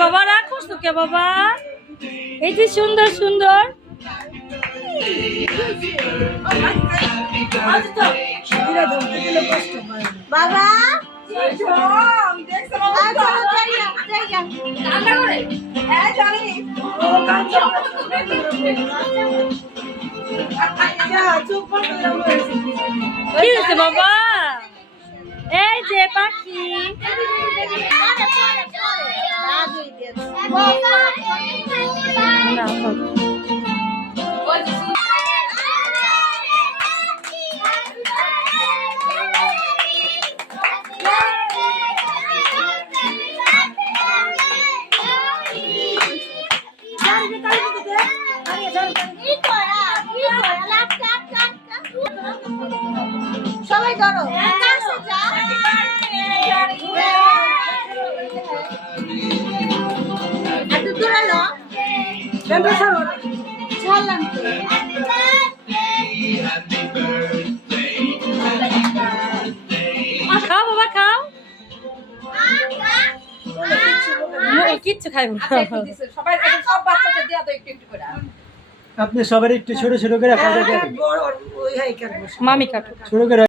বাবা রাখোস তো কে বাবা এই যে সুন্দর সুন্দর বাবা কি হয়েছে বাবা এই যে পাখি সবাই ধরো এত দূরালো ছাড়লাম তো খাও বাবা খাও কিচ্ছু খাইব আপনি সবার একটু ছোট ছোট করে মামি কাটো ছোট করে